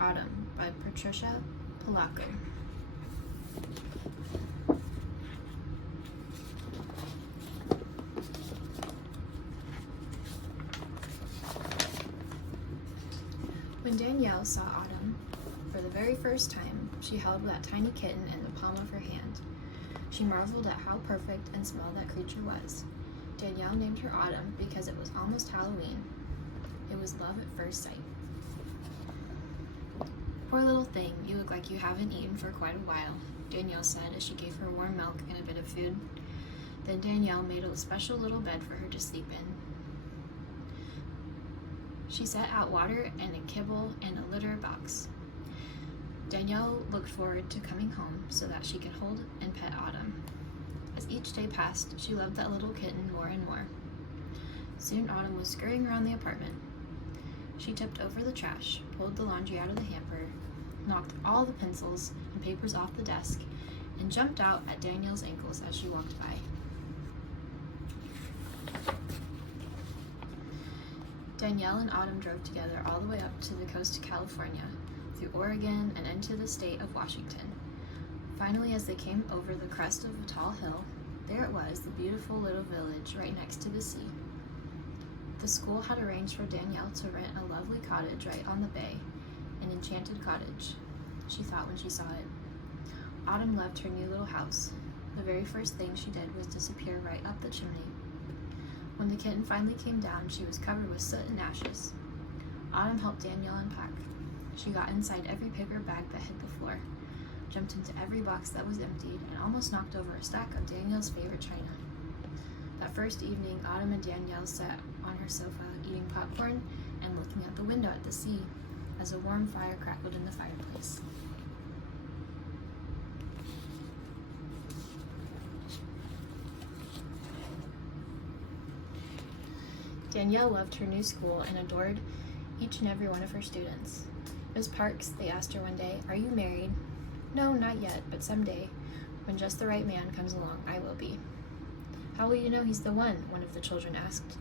Autumn by Patricia Polacco. When Danielle saw Autumn for the very first time, she held that tiny kitten in the palm of her hand. She marveled at how perfect and small that creature was. Danielle named her Autumn because it was almost Halloween. It was love at first sight. "Poor little thing, you look like you haven't eaten for quite a while," Danielle said as she gave her warm milk and a bit of food. Then Danielle made a special little bed for her to sleep in. She set out water and a kibble and a litter box. Danielle looked forward to coming home so that she could hold and pet Autumn. As each day passed, she loved that little kitten more and more. Soon Autumn was scurrying around the apartment. She tipped over the trash, pulled the laundry out of the hamper, knocked all the pencils and papers off the desk, and jumped out at Danielle's ankles as she walked by. Danielle and Autumn drove together all the way up to the coast of California, through Oregon and into the state of Washington. Finally, as they came over the crest of a tall hill, there it was, the beautiful little village right next to the sea. The school had arranged for Danielle to rent a lovely cottage right on the bay, an enchanted cottage, she thought when she saw it. Autumn loved her new little house. The very first thing she did was disappear right up the chimney. When the kitten finally came down, she was covered with soot and ashes. Autumn helped Danielle unpack. She got inside every paper bag that hit the floor, jumped into every box that was emptied, and almost knocked over a stack of Danielle's favorite china. That first evening, Autumn and Danielle sat on her sofa, eating popcorn and looking out the window at the sea as a warm fire crackled in the fireplace. Danielle loved her new school and adored each and every one of her students. "Miss Parks," they asked her one day, "are you married?" "No, not yet, but someday, when just the right man comes along, I will be." "How will you know he's the one of the children asked.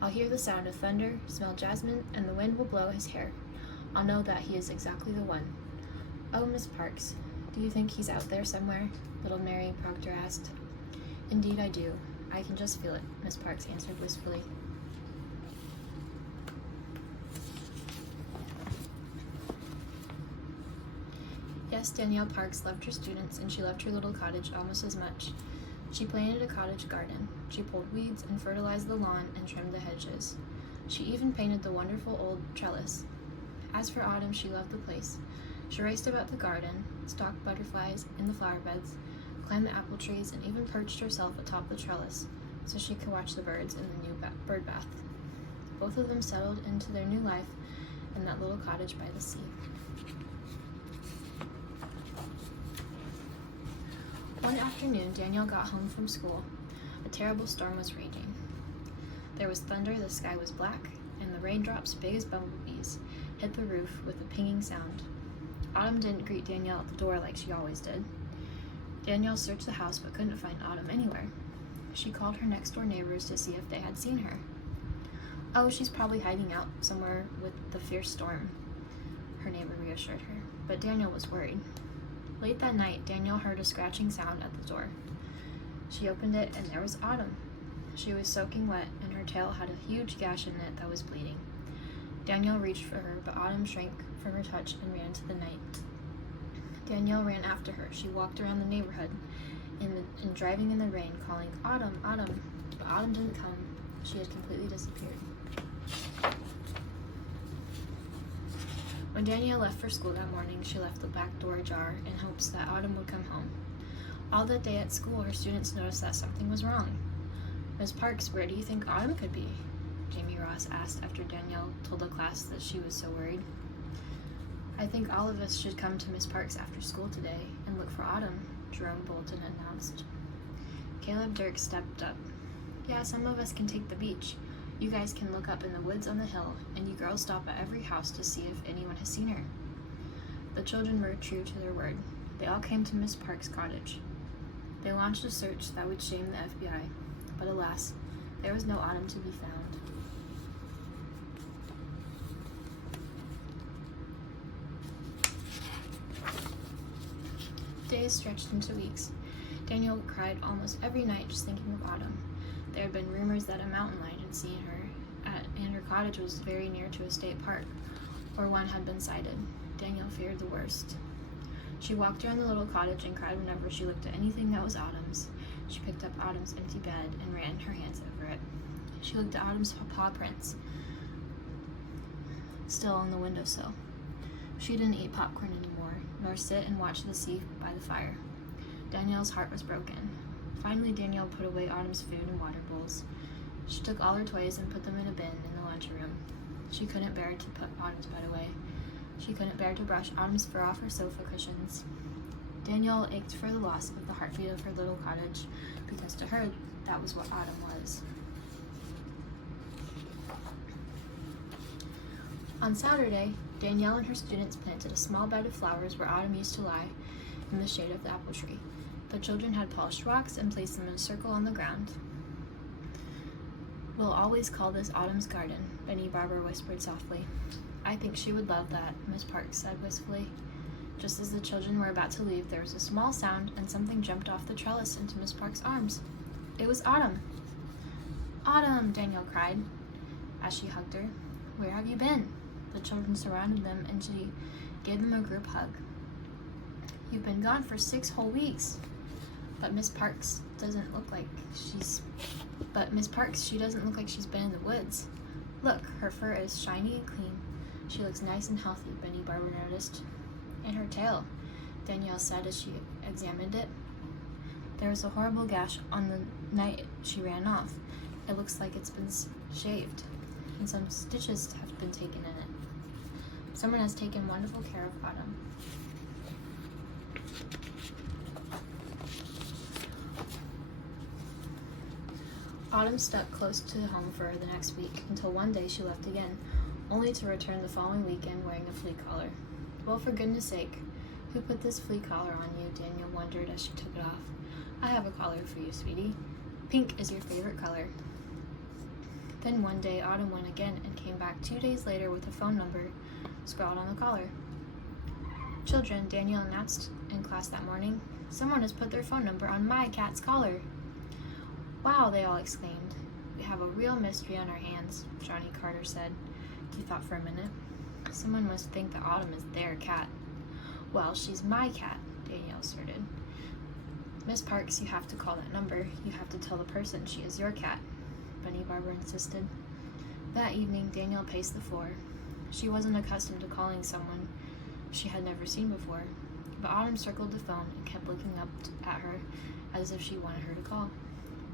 "I'll hear the sound of thunder, smell jasmine, and the wind will blow his hair. I'll know that he is exactly the one." "Oh, Miss Parks, do you think he's out there somewhere?" little Mary Proctor asked. "Indeed I do. I can just feel it," Miss Parks answered wistfully. Yes, Danielle Parks loved her students, and she loved her little cottage almost as much. She planted a cottage garden. She pulled weeds and fertilized the lawn and trimmed the hedges. She even painted the wonderful old trellis. As for Autumn, she loved the place. She raced about the garden, stalked butterflies in the flower beds, climbed the apple trees, and even perched herself atop the trellis so she could watch the birds in the new bird bath. Both of them settled into their new life in that little cottage by the sea. One afternoon, Danielle got home from school. A terrible storm was raging. There was thunder, the sky was black, and the raindrops, big as bumblebees, hit the roof with a pinging sound. Autumn didn't greet Danielle at the door like she always did. Danielle searched the house but couldn't find Autumn anywhere. She called her next-door neighbors to see if they had seen her. "Oh, she's probably hiding out somewhere with the fierce storm," her neighbor reassured her, but Danielle was worried. Late that night, Danielle heard a scratching sound at the door. She opened it, and there was Autumn. She was soaking wet, and her tail had a huge gash in it that was bleeding. Danielle reached for her, but Autumn shrank from her touch and ran into the night. Danielle ran after her. She walked around the neighborhood and driving in the rain, calling, "Autumn, Autumn," but Autumn didn't come. She had completely disappeared. When Danielle left for school that morning, she left the back door ajar in hopes that Autumn would come home. All that day at school, her students noticed that something was wrong. "Miss Parks, where do you think Autumn could be?" Jamie Ross asked after Danielle told the class that she was so worried. "I think all of us should come to Miss Parks after school today and look for Autumn," Jerome Bolton announced. Caleb Dirk stepped up. "Yeah, some of us can take the beach. You guys can look up in the woods on the hill, and you girls stop at every house to see if anyone has seen her." The children were true to their word. They all came to Miss Parks' cottage. They launched a search that would shame the FBI, but alas, there was no Autumn to be found. Days stretched into weeks. Danielle cried almost every night just thinking of Autumn. There had been rumors that a mountain lion had seen her, and her cottage was very near to a state park, or one had been sighted. Danielle feared the worst. She walked around the little cottage and cried whenever she looked at anything that was Autumn's. She picked up Autumn's empty bed and ran her hands over it. She looked at Autumn's paw prints, still on the windowsill. She didn't eat popcorn anymore, nor sit and watch the sea by the fire. Danielle's heart was broken. Finally, Danielle put away Autumn's food and water bowls. She took all her toys and put them in a bin in the lunchroom. She couldn't bear to put Autumn's bed away. She couldn't bear to brush Autumn's fur off her sofa cushions. Danielle ached for the loss of the heartbeat of her little cottage, because to her, that was what Autumn was. On Saturday, Danielle and her students planted a small bed of flowers where Autumn used to lie in the shade of the apple tree. The children had polished rocks and placed them in a circle on the ground. "We'll always call this Autumn's garden," Benny Barber whispered softly. "I think she would love that," Miss Parks said wistfully. Just as the children were about to leave, there was a small sound and something jumped off the trellis into Miss Parks' arms. It was Autumn. "Autumn!" Danielle cried as she hugged her. "Where have you been?" The children surrounded them and she gave them a group hug. "You've been gone for 6 whole weeks." But Miss Parks, she doesn't look like she's been in the woods. "Look, her fur is shiny and clean. She looks nice and healthy," Benny Barber noticed. "And her tail," Danielle said as she examined it. "There was a horrible gash on the night she ran off. It looks like it's been shaved, and some stitches have been taken in it. Someone has taken wonderful care of Autumn." Autumn stuck close to home for the next week, until one day she left again, only to return the following weekend wearing a flea collar. "Well, for goodness sake, who put this flea collar on you?" Danielle wondered as she took it off. "I have a collar for you, sweetie. Pink is your favorite color." Then one day Autumn went again and came back 2 days later with a phone number scrawled on the collar. "Children," Danielle announced in class that morning, "someone has put their phone number on my cat's collar." "Wow," they all exclaimed. "We have a real mystery on our hands," Johnny Carter said. He thought for a minute. "Someone must think that Autumn is their cat." "Well, she's my cat," Danielle asserted. "Miss Parks, you have to call that number. You have to tell the person she is your cat," Benny Barber insisted. That evening, Danielle paced the floor. She wasn't accustomed to calling someone she had never seen before, but Autumn circled the phone and kept looking up at her as if she wanted her to call.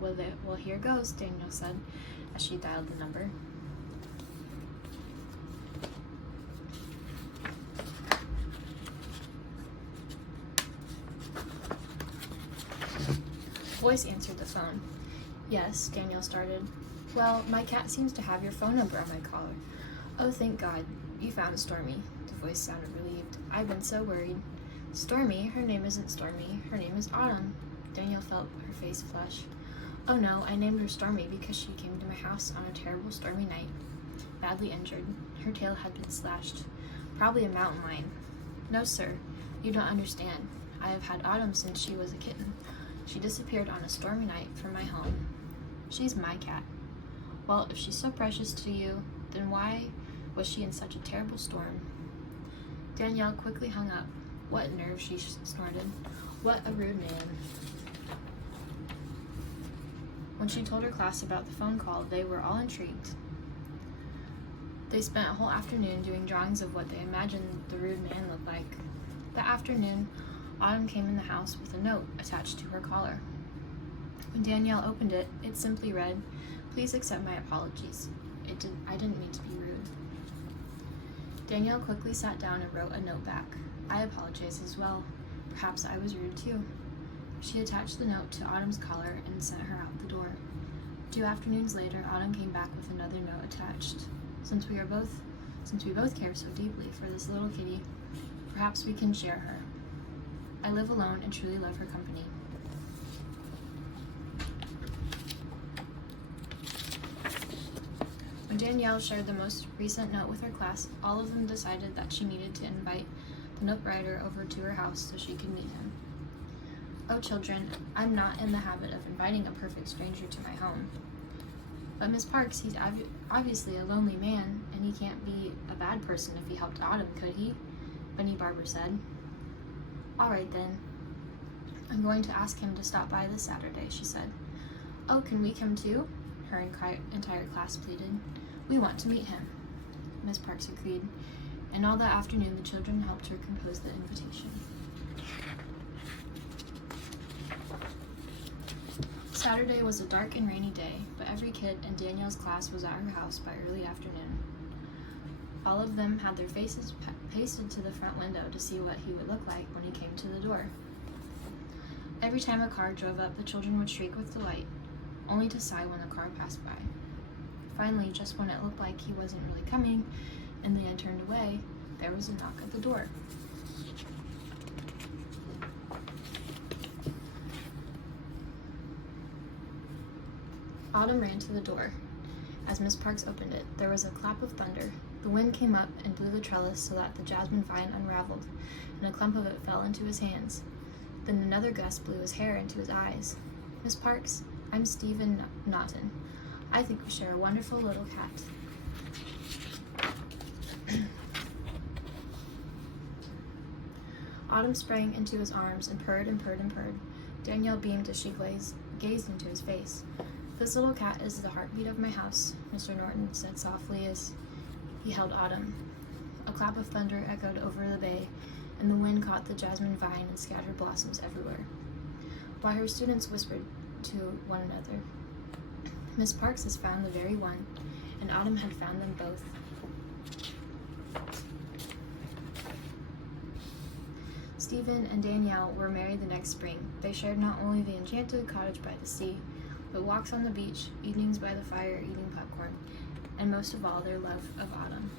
Well, here goes," Danielle said as she dialed the number. A voice answered the phone. "Yes," Danielle started. "Well, my cat seems to have your phone number on my collar." "Oh, thank God. You found Stormy." The voice sounded relieved. "I've been so worried." "Stormy? Her name isn't Stormy. Her name is Autumn." Danielle felt her face flush. "Oh no, I named her Stormy because she came to my house on a terrible stormy night. Badly injured. Her tail had been slashed. Probably a mountain lion." "No, sir. You don't understand. I have had Autumn since she was a kitten. She disappeared on a stormy night from my home. She's my cat." "Well, if she's so precious to you, then why was she in such a terrible storm?" Danielle quickly hung up. "What nerve," she snorted. "What a rude man." When she told her class about the phone call, they were all intrigued. They spent a whole afternoon doing drawings of what they imagined the rude man looked like. That afternoon, Autumn came in the house with a note attached to her collar. When Danielle opened it, it simply read, "Please accept my apologies. I didn't mean to be rude." Danielle quickly sat down and wrote a note back. "I apologize as well. Perhaps I was rude too." She attached the note to Autumn's collar and sent her out the door. 2 afternoons later, Autumn came back with another note attached. Since we both care so deeply for this little kitty, perhaps we can share her. I live alone and truly love her company." When Danielle shared the most recent note with her class, all of them decided that she needed to invite the note writer over to her house so she could meet him. "Oh, children, I'm not in the habit of inviting a perfect stranger to my home." "But Miss Parks, he's obviously a lonely man, and he can't be a bad person if he helped Autumn, could he?" Bunny Barber said. "All right, then. I'm going to ask him to stop by this Saturday," she said. "Oh, can we come too?" her entire class pleaded. "We want to meet him," Miss Parks agreed, and all that afternoon the children helped her compose the invitation. Saturday was a dark and rainy day, but every kid in Danielle's class was at her house by early afternoon. All of them had their faces pasted to the front window to see what he would look like when he came to the door. Every time a car drove up, the children would shriek with delight, only to sigh when the car passed by. Finally, just when it looked like he wasn't really coming, and they had turned away, there was a knock at the door. Autumn ran to the door. As Miss Parks opened it, there was a clap of thunder. The wind came up and blew the trellis so that the jasmine vine unraveled, and a clump of it fell into his hands. Then another gust blew his hair into his eyes. "Miss Parks, I'm Stephen Naughton. I think we share a wonderful little cat." Autumn sprang into his arms and purred and purred and purred. Danielle beamed as she gazed into his face. "This little cat is the heartbeat of my house," Mr. Norton said softly as he held Autumn. A clap of thunder echoed over the bay, and the wind caught the jasmine vine and scattered blossoms everywhere, while her students whispered to one another, "Miss Parks has found the very one," and Autumn had found them both. Stephen and Danielle were married the next spring. They shared not only the enchanted cottage by the sea, but walks on the beach, evenings by the fire eating popcorn, and most of all their love of Autumn.